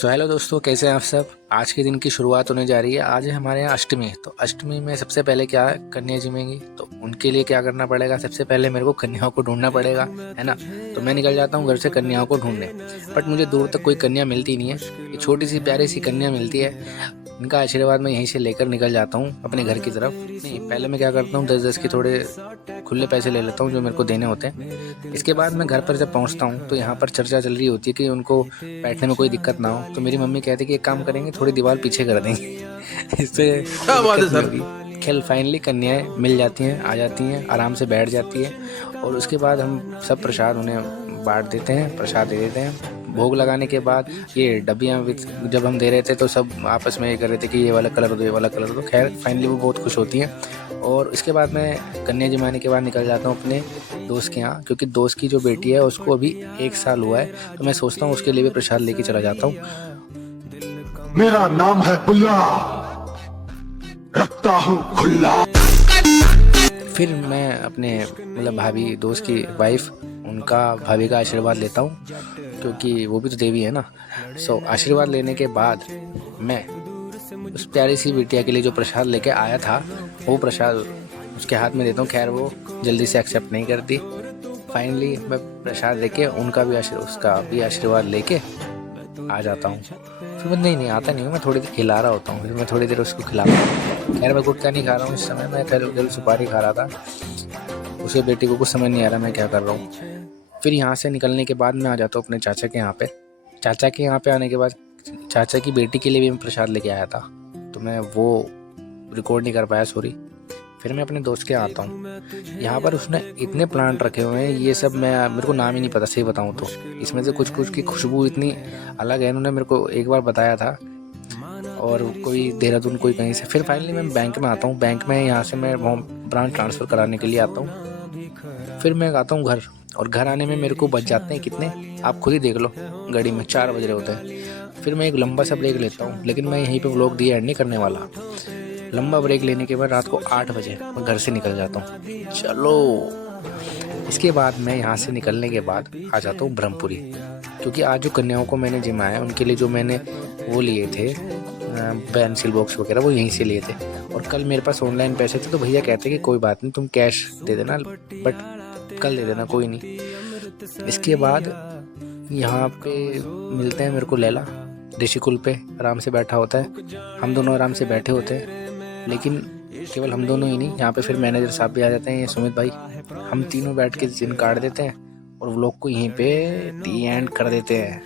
So hello दोस्तों, कैसे हैं आप सब। आज के दिन की शुरुआत होने जा रही है। आज है हमारे यहाँ अष्टमी। तो अष्टमी में सबसे पहले क्या है, कन्या जमेंगी। तो उनके लिए क्या करना पड़ेगा, सबसे पहले मेरे को कन्याओं को ढूंढना पड़ेगा, है ना। तो मैं निकल जाता हूँ घर से कन्याओं को ढूंढने। बट मुझे दूर तक कोई कन्या मिलती नहीं है। एक छोटी सी प्यारी सी कन्या मिलती है। इनका आशीर्वाद मैं यहीं से लेकर निकल जाता हूँ अपने घर की तरफ। नहीं, पहले मैं क्या करता हूँ, 10-10 के थोड़े खुले पैसे ले लेता हूँ जो मेरे को देने होते हैं। इसके बाद मैं घर पर जब पहुँचता हूँ तो यहाँ पर चर्चा चल रही होती है कि उनको बैठने में कोई दिक्कत ना हो। तो मेरी मम्मी कहती है कि एक काम करेंगे, थोड़ी दीवार पीछे कर देंगे इससे क्या कोई बात है दिक्कत नहीं सर। होगी। खेल फाइनली कन्याएं मिल जाती हैं, आ जाती हैं, आराम से बैठ जाती है। और उसके बाद हम सब प्रसाद उन्हें बांट देते हैं, प्रसाद दे देते हैं। भोग लगाने के बाद ये डब्बियाँ जब हम दे रहे थे तो सब आपस में ये कर रहे थे कि ये वाला कलर दो, ये वाला कलर दो। खैर फाइनली वो बहुत खुश होती हैं। और इसके बाद मैं कन्या जमाने के बाद निकल जाता हूँ अपने दोस्त के यहाँ, क्योंकि दोस्त की जो बेटी है उसको अभी 1 साल हुआ है। तो मैं सोचता हूँ उसके लिए भी प्रसाद लेके चला जाता हूँ। मेरा नाम है बुल्ला, रखता हूँ खुल्ला। फिर मैं अपने मतलब भाभी, दोस्त की वाइफ, उनका भाभी का आशीर्वाद लेता हूँ, क्योंकि वो भी तो देवी है ना। आशीर्वाद लेने के बाद मैं उस प्यारी सी बिटिया के लिए जो प्रसाद लेके आया था वो प्रसाद उसके हाथ में देता हूँ। खैर वो जल्दी से एक्सेप्ट नहीं करती। फाइनली मैं प्रसाद लेके उसका भी आशीर्वाद लेके आ जाता हूँ। फिर नहीं आता नहीं हूँ, मैं थोड़ी देर खिला रहा होता हूँ। फिर मैं थोड़ी देर उसको खिलाता हूँ। खैर मैं गुटखा नहीं खा रहा हूँ इस समय, मैं खैर सुपारी खा रहा था। उसके बेटी को कुछ समझ नहीं आ रहा मैं क्या कर रहा हूँ। फिर यहाँ से निकलने के बाद मैं आ जाता हूँ अपने चाचा के यहाँ पे। चाचा के यहाँ पे आने के बाद चाचा की बेटी के लिए भी मैं प्रसाद लेके आया था, तो मैं वो रिकॉर्ड नहीं कर पाया, सॉरी। फिर मैं अपने दोस्त के यहाँ आता हूँ। यहाँ पर उसने इतने प्लांट रखे हुए हैं, ये सब मेरे को नाम ही नहीं पता सही बताऊँ तो। इसमें से कुछ कुछ की खुशबू इतनी अलग है, इन्होंने मेरे को एक बार बताया था। और कोई देहरादून, कोई कहीं से। फिर फाइनली मैं बैंक में आता हूँ। बैंक में यहाँ से मैं ब्रांच ट्रांसफ़र कराने के लिए आता हूँ। फिर मैं आता हूँ घर, और घर आने में मेरे को बच जाते हैं कितने, आप खुद ही देख लो, घड़ी में 4 बज रहे होते हैं। फिर मैं एक लंबा सा ब्रेक लेता हूँ, लेकिन मैं यहीं पे व्लॉग दिया एंड नहीं करने वाला। लंबा ब्रेक लेने के बाद रात को 8 बजे मैं घर से निकल जाता हूँ। चलो, इसके बाद मैं यहाँ से निकलने के बाद आ जाता हूँ ब्रह्मपुरी, क्योंकि आज जो कन्याओं को मैंने जिमाया उनके लिए जो मैंने वो लिए थे पेंसिल बॉक्स वगैरह, वो यहीं से लिए थे। और कल मेरे पास ऑनलाइन पैसे थे तो भैया कहते कि कोई बात नहीं, तुम कैश दे देना, बट कल दे देना, कोई नहीं। इसके बाद यहाँ पे मिलते हैं मेरे को लैला, ऋषिकुल पे आराम से बैठा होता है। हम दोनों आराम से बैठे होते हैं, लेकिन केवल हम दोनों ही नहीं, यहाँ पे फिर मैनेजर साहब भी आ जाते हैं, ये सुमित भाई। हम तीनों बैठ के दिन काट देते हैं और व्लॉग को यहीं पे दी एंड कर देते हैं।